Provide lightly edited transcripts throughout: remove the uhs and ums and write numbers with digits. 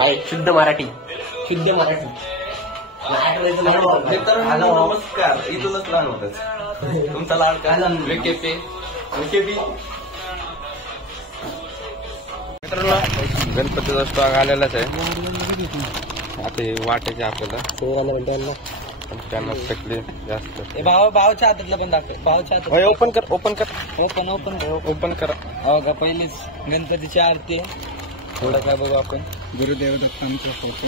शुद्ध मराठी शुद्ध मराठी. मित्रांनो नमस्कार. इथूनच लहान होतच तुमचा लाडका विकेपी. मित्रांनो गणपतीचा स्टॉक आलेलाच आहे. आता हे वाटायचे आपल्याला त्यांना सगळे जास्त. भावच्या हातातलं पण दाखव. भावच्या हातात ओपन कर ओपन कर ओपन ओपन ओपन करा. हो का. पहिलीच गणपतीची आरती. थोडं काय बघू आपण. गुरुदेव दत्तांचा फोटो.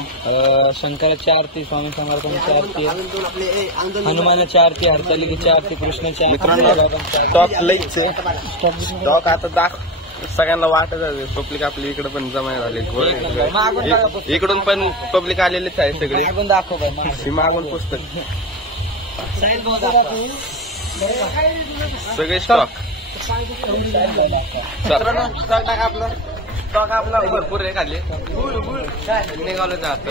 शंकराची आरती, स्वामी समर्थांची आरती, हनुमानाची आरती, हरतालिकेची आरती, कृष्णाची आरती. मित्रांनो स्टॉक लईच स्टॉक आता सगळ्यांना वाटत आहे. पब्लिक आपली इकडे पण जमा झाली. इकडून पण पब्लिक आलेलीच आहे सगळे. मागून दाखव मागून पुस्तक सगळे स्टॉक. स्टॉक आपला भरपूर आहे. खाली निघालो जात.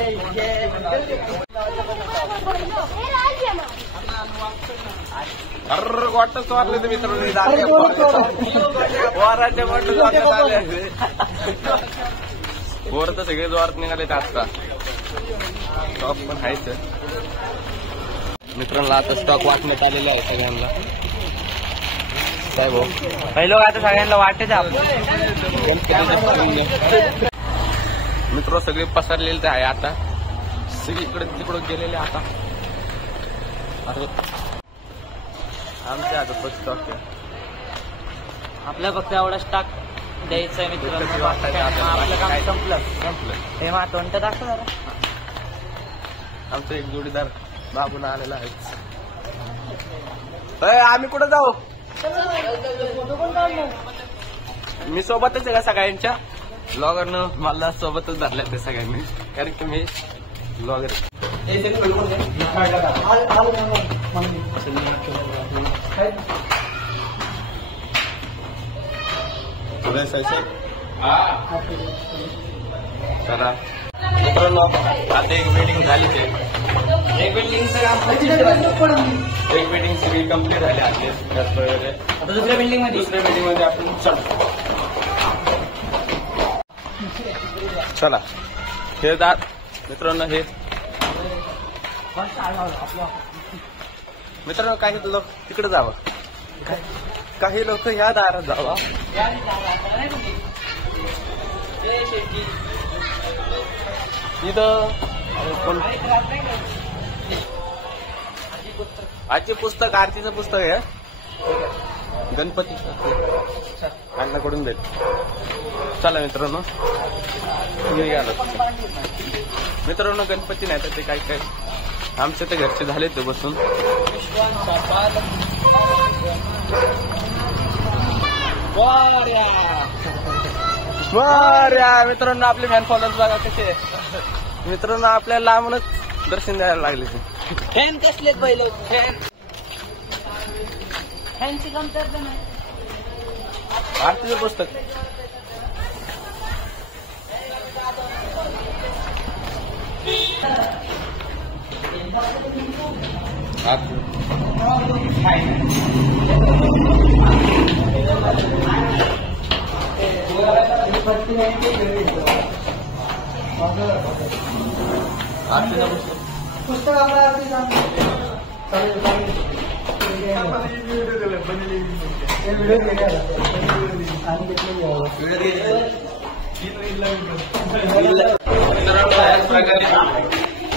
अरे वाटच वाटले ते मित्रांनो. वाराच्या वाटच आले वर तर सगळे जोरात निघाले आता. स्टॉक पण खायचं मित्रांनो. आता स्टॉक वाटण्यात आलेले आहे सगळ्यांना. काय भाऊ काही लोक आता सगळ्यांना वाटत मित्र सगळे पसरलेले आहे. आता सगळीकडे तिकडं गेलेले आता. अरे आमच्या आता फक्त स्टॉक आहे. आपल्या फक्त एवढा स्टॉक द्यायचा आहे मित्रांनो. आपलं काम संपलं. हे तोंड दाखव जरा. आमचा एक जोडीदार बाबून आलेला आहे. आम्ही कुठं जाऊ. मी सोबतच आहे का सगळ्यांच्या. ब्लॉगरनं मला सोबतच धरल्या ते सगळ्यांनी. कारण की मी ब्लॉगर करा मित्रांनो. आता एक मीटिंग झाली ते. एक बिल्डिंग सगळी कम्प्लीट झाली आहे. दुसऱ्या बिल्डिंग मध्ये आपण चला. हे दार मित्रांनो. हे मित्रांनो काही लोक तिकडे जावं. काही लोक ह्या दारात जावा. इथं आजचे पुस्तक आरतीचं पुस्तक आहे. गणपती अण्णाकडून भेट. चला मित्रांनो तुम्ही गेला मित्रांनो. गणपती नाही तर ते काय काय आमचे ते घरचे झाले ते बसून. मित्रांनो आपले फॅन फॉलोअर्स बघा कसे. मित्रांनो आपल्याला लांबूनच दर्शन द्यायला लागले. फॅन कसले पहिले. फॅनची कमतरता नाही. आरतीचं पुस्तक पुस्तक आपला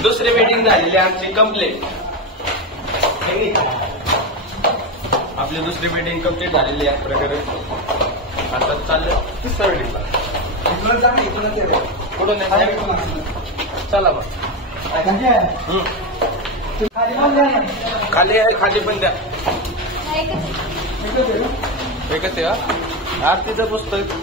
दुसरी मीटिंग झालेली आमची कंप्लीट. आपली दुसरी मीटिंग कंप्लीट झालेली आहे प्रकारे. आता चाललं तिसऱ्या मीटिंगला. कुठून चला मग. खाली आहे. खाली पण द्या. एकच आहे. आरतीचं पुस्तक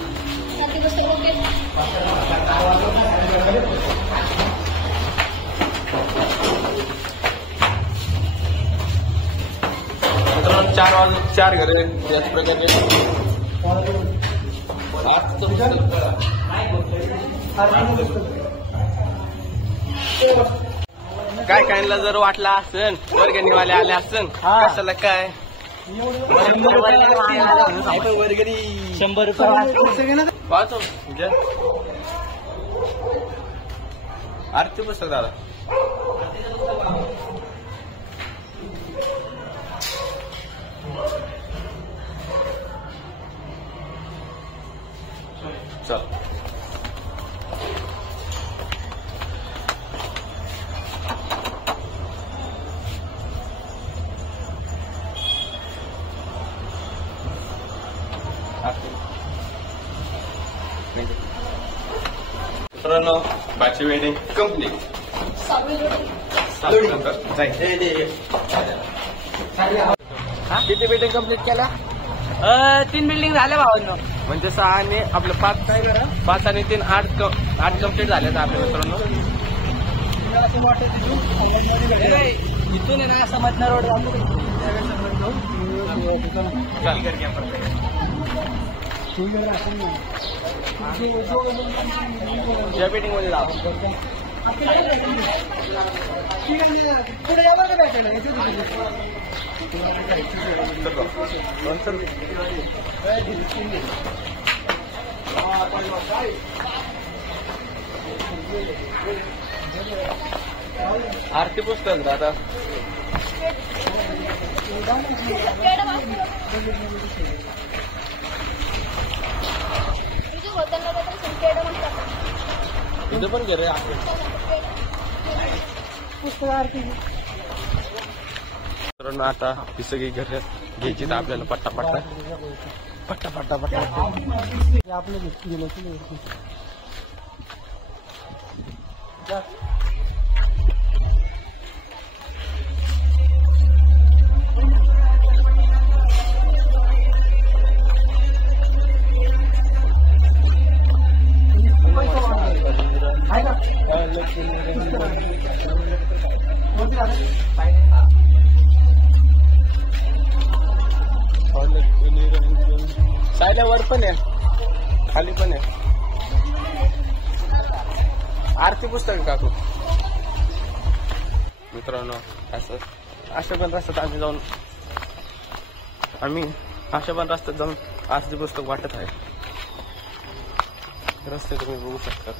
मित्रांनो 4 वाजून 4 घरे त्याच प्रकारे. काय कायला जर वाटला असेल वर्गणीवाले आले असेल कशाला काय 100 रुपये पाहतो आरती पुस्तक दादा. चल. मित्रांनो बाची वेडिंग कंप्लीट. किती बिल्डिंग कंप्लीट केल्या? 3 बिल्डिंग झाल्या भावांनो. म्हणजे 6 आणि आपलं 5 आणि 3 8 कंप्लीट झाले आपल्या मित्रांनो. इथून आहे ना समजणार रोड या बिल्डिंग मध्ये जाऊ. आरती पुस्तक दादा. इथं पण घे रे मित्रांनो. आता ही सगळी घर घ्यायची तर आपल्याला पट्टा पट्टा पट्टा पट्टा पट्टा आपलं गेलं सायला वर पण आहे खाली पण आहे. आरती पुस्तक काकू. मित्रांनो असं अशा पण रस्त्यात आम्ही अशा पण रस्त्यात जाऊन आरती पुस्तक वाटत आहे. रस्ते तुम्ही बघू शकता.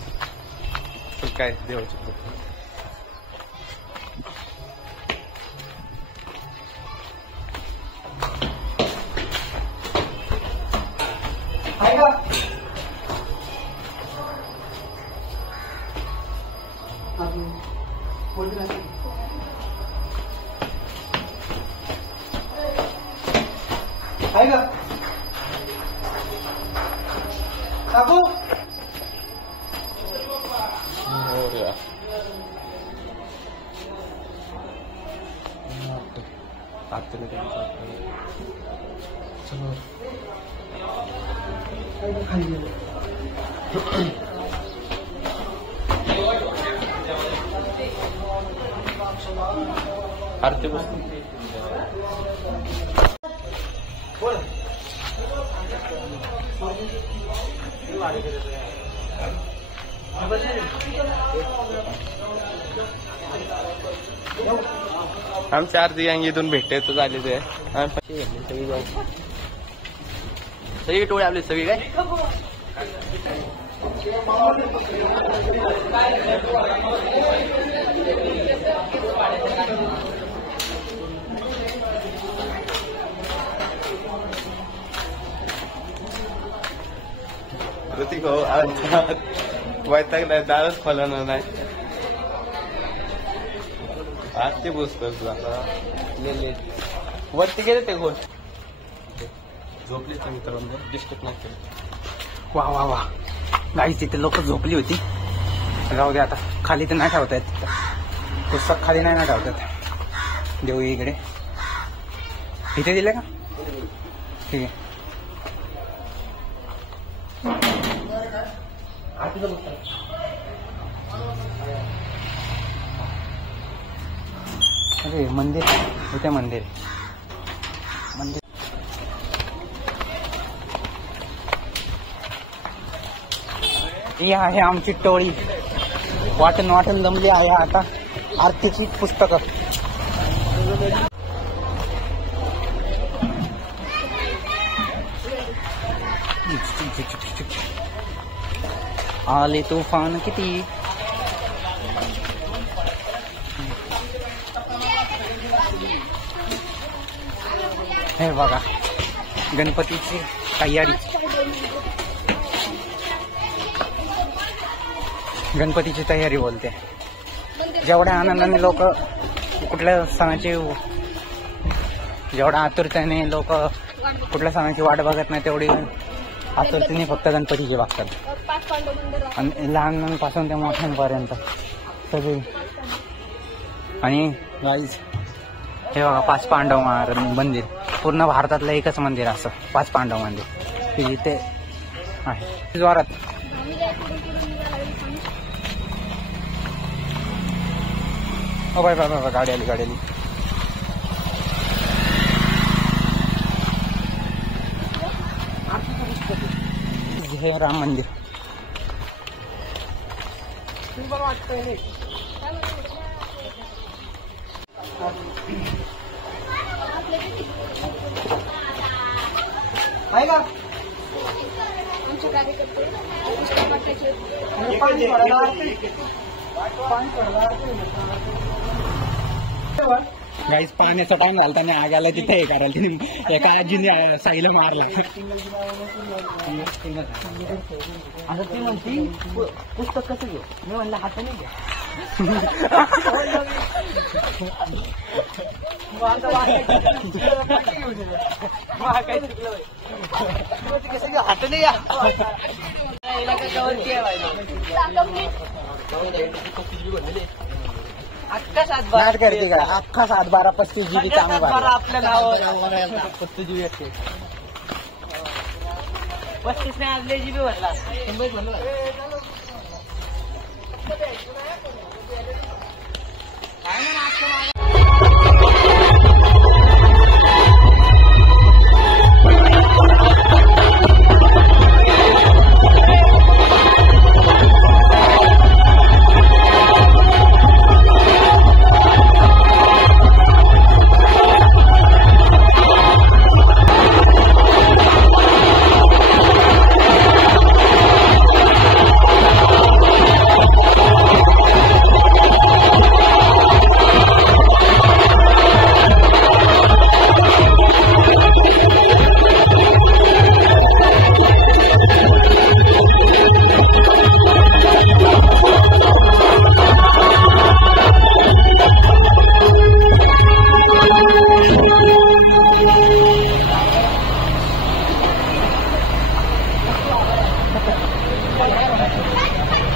काय देवाची कृपा. काकू आरती पुस्तक. आमची आरती यांग इथून भेटायचं झालेली आहे. सगळी टोळी आपली सगळी काय प्रतीक हो वैताग नाही दारच फलवणार नाही. आरती पुस्तक वरती गेले ते गोष्ट झोपली तर मित्रांनो डिस्टर्ब नाही केलं. वा वा वा गाईच तिथे लोक झोपली होती. राहू दे आता. खाली तर नाही ठेवता येत. पुस्तक खाली नाही ना ठेवतात. देऊ इकडे इथे दिले का ठीक आहे. अरे मंदिर इथे मंदिर मंदिर. ही आहे आमची टोळी. वाटण जमली आहे आता आरतीची पुस्तकं. आले तुफान किती हे बघा गणपतीची तयारी, गणपतीची तयारी बोलते. जेवढ्या आनंदाने लोक कुठल्या सणाची, जेवढ्या आतुरतेने लोक कुठल्या सणाची वाट बघत नाही तेवढी आतुरतेने फक्त गणपतीची बघतात. आणि लहानांपासून ते मोठ्यांपर्यंत सगळी. आणि गाईज हे बघा 5 पांडव मंदिर, पूर्ण भारतातलं एकच मंदिर असं 5 पांडव मंदिर की जिथे आहे जोरात. हो बाय बाय बाय, गाडी आली गाडी आली. हे राम मंदिर. आहे का गाईस पाण्याचा टाइम झाला त्याने आग आला तिथे हे करायला तिने एका आजीने साईला मारला. आता ती म्हणती पुस्तक कसं घेऊ, मी म्हणलं हाताने घ्या. हाताने घ्या. करते का अख्खा 7, 12, 35 GB चांगला आपल्या नावावर 35 GB असते. 35 ने आज GB भरला.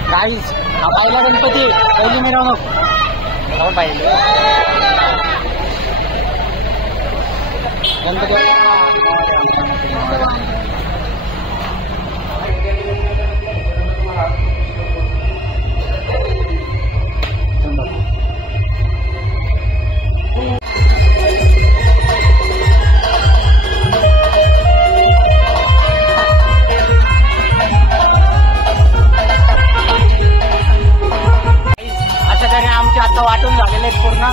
गाईस पाहिला गणपती, पहिली मिरवणूक पाहिली गणपती. आता वाटून झालेले आहेत पूर्ण.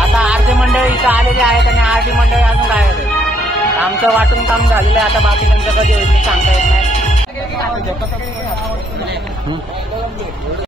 आता अर्धे मंडळी इथं आलेले आहेत आणि अर्धी मंडळी अजून गायब आहेत. आमचं वाटून काम झालेलं आहे. आता बाकी त्यांचं कधी होईल सांगता येत नाही.